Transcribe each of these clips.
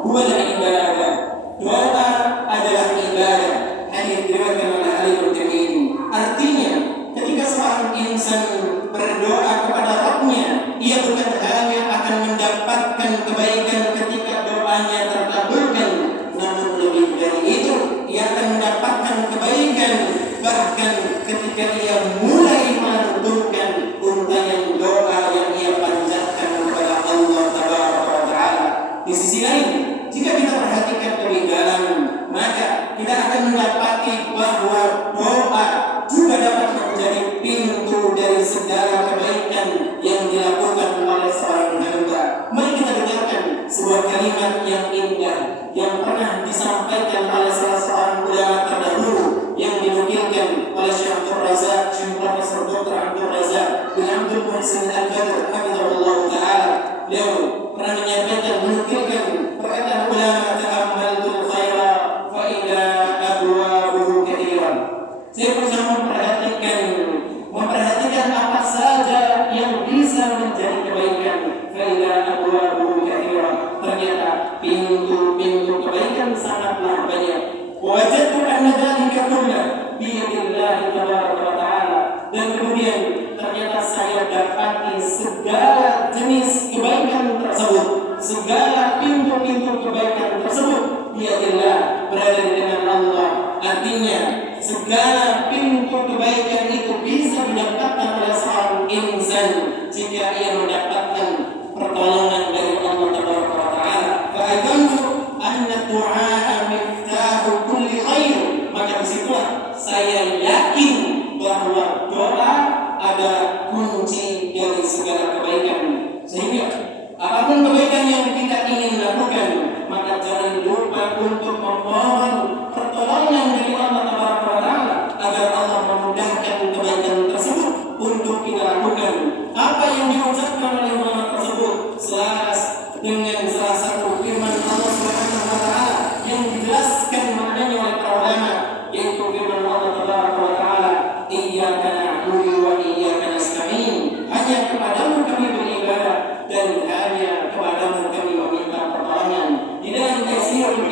huwa al-ibadah. Doa adalah ibadah. Hadis diriwayatkan oleh Ali bin Taimiyah. Artinya, ketika seorang insan berdoa kepada Rabbnya, ia bukan hanya akan mendapatkan kebaikan ketika doanya terkabulkan, namun lebih dari itu, ia akan mendapatkan kebaikan bahkan ketika ia mulai melantunkan untayan doa yang ia panjatkan kepada Allah Taala. Di sisi lain, jika kita perhatikan lebih dalam, maka kita akan mendapati bahwa doa juga dapat menjadi pintu dari segala kebaikan yang dilakukan oleh seorang hamba. Mari kita dengarkan sebuah kalimat yang indah yang pernah disampaikan oleh salah seorang ulama terdahulu yang dinukilkan oleh Syekh Abdul Razak, Syekh Profesor Dr. Abdul Razak bin Abdul Muhsin Al-Badr hafizahullah taala. Beliau pernah menukilkan perkataan ulama, ta'ammaltul khaira fa idza abwabuhu katsiran. Saya berusaha memperhatikan apa saja yang bisa menjadi kebaikan. Fa idza abwabuhu katsiran. Ternyata pintu-pintu kebaikan sangatlah banyak. Wajadtu anna dzalika kullahu bi yadillahi tabaraka wa ta'ala. Dan kemudian ternyata saya dapati segala jenis kebaikan tersebut, segala pintu-pintu kebaikan tersebut biadillah, berada di tangan Allah. Artinya segala pintu kebaikan itu bisa didapatkan oleh seorang insan jika ia mendapatkan pertolongan dari Allah Taala. Fa'akantu anna du'a miftahu kulli khair. Maka disitulah saya yakin bahwa doa adalah kunci dari segala kebaikan. Sehingga apapun kebaikan yang kita ingin lakukan, maka jangan lupa untuk memohon pertolongan dari Allah Taala agar Allah memudahkan kebaikan tersebut untuk kita lakukan. Apa yang diucapkan oleh ulama tersebut selaras dengan salah satu firman Allah Subhanahu wa taala yang dijelaskan maknanya oleh para ulama, yaitu firman Allah Taala, iyyaka na'budu wa iyyaka nasta'in. Hanya kepadamu kami beribadah dan hanya kepadamu kami meminta pertolongan. Di dalam Taisirul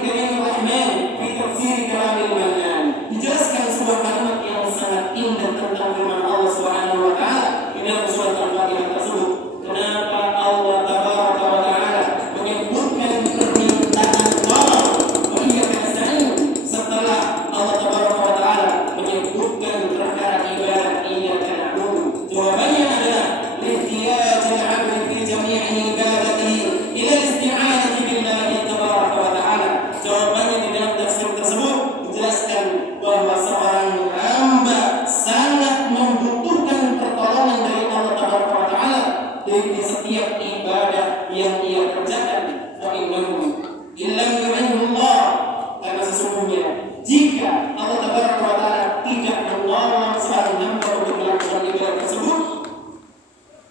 Karim Rahman fi tafsir Kalamil Mannan dijelaskan sebuah kalimat yang sangat indah tentang firman Allah Subhanahu wa taala di dalam surat Al-Fatihah tersebut. Kenapa Allah Tabaraka wa taala menyebutkan permintaan tolong wa iyyaka nasta'in setelah Allah Tabaraka wa taala menyebutkan perkara ibadah iyyaka na'budu? Jawabannya adalah lihtiyajil 'abdi fi jami'i ibadatihi ila isti'anati billahi tabaraka wa ta'ala. Jawabannya di dalam tafsir tersebut dijelaskan bahwa seorang hamba sangat membutuhkan pertolongan dari Allah Tabaraka wa ta'ala di setiap ibadah yang ia kerjakan. Fa innahu illam yu'inhu Allah, karena sesungguhnya jika Allah Tabaraka wa ta'ala tidak menolong seorang hamba untuk melakukan ibadah tersebut,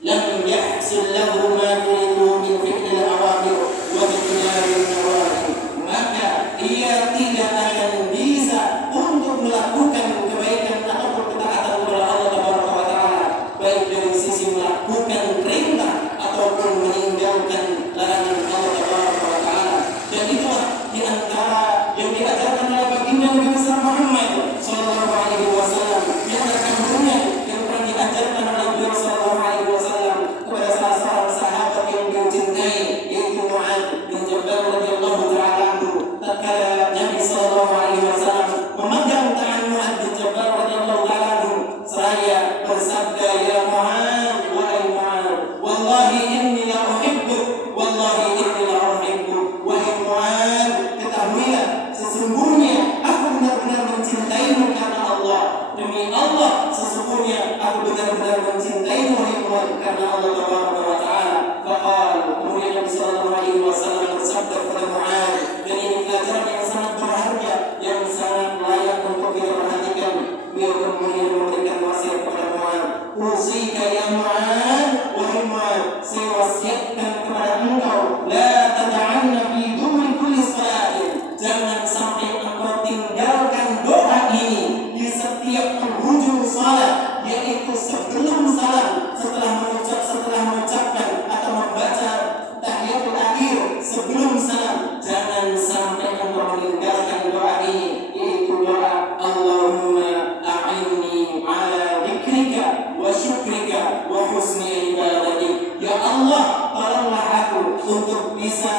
lam yahsul lahu ma yuridu min fi'lil awamir wa ijtinabin nawahi, maka ia tidak akan bisa untuk melakukan kebaikan ataupun ketaatan kepada Allah Tabaraka wa taala, baik dari sisi melakukan perintah ataupun meninggalkan larangan Allah Tabaraka wa taala. Dan itulah di antara yang diajarkan oleh baginda Nabi besar Muhammad sallallahu alaihi wasallam, di antara kampungnya yang pernah diajarkan oleh beliau sallallahu alaihi wasallam kepada salah seorang sahabat yang beliau cintai, yaitu Mu'adz bin Jabal radhiyallahu taala anhu. Tatkala Nabi sallallahu alaihi wasallam memegang tangan Mu'adz bin Jabal radhiyallahu taala anhu, seraya bersabda, ya Mu'adz, wahai Mu'adz, wallahi inni la uhibbuk, wallahi inni la uhibbuk. Wahai Mu'adz, ketahuilah sesungguhnya aku benar-benar mencintaimu karena Allah. Demi Allah, sesungguhnya aku benar-benar mencintaimu karena Allah Tabaraka wa taala. Faqal, kemudian Nabi sallallahu alaihi wasallam bersabda kepada Mu'adz, dan ini pelajaran yang sangat berharga, yang sangat layak untuk kita perhatikan. Beliau kemudian memberikan wasiat kepada Mu'adz, usika ya Mu'adz, wahai Mu'adz, saya wasiatkan kepada engkau, la tad'anna fi duburi kulli salatin, jangan sampai engkau tinggalkan doa ini di setiap penghujung salat, yaitu sebelum salam, setelah mengucapkan atau membaca tahiyatul akhir, untuk bisa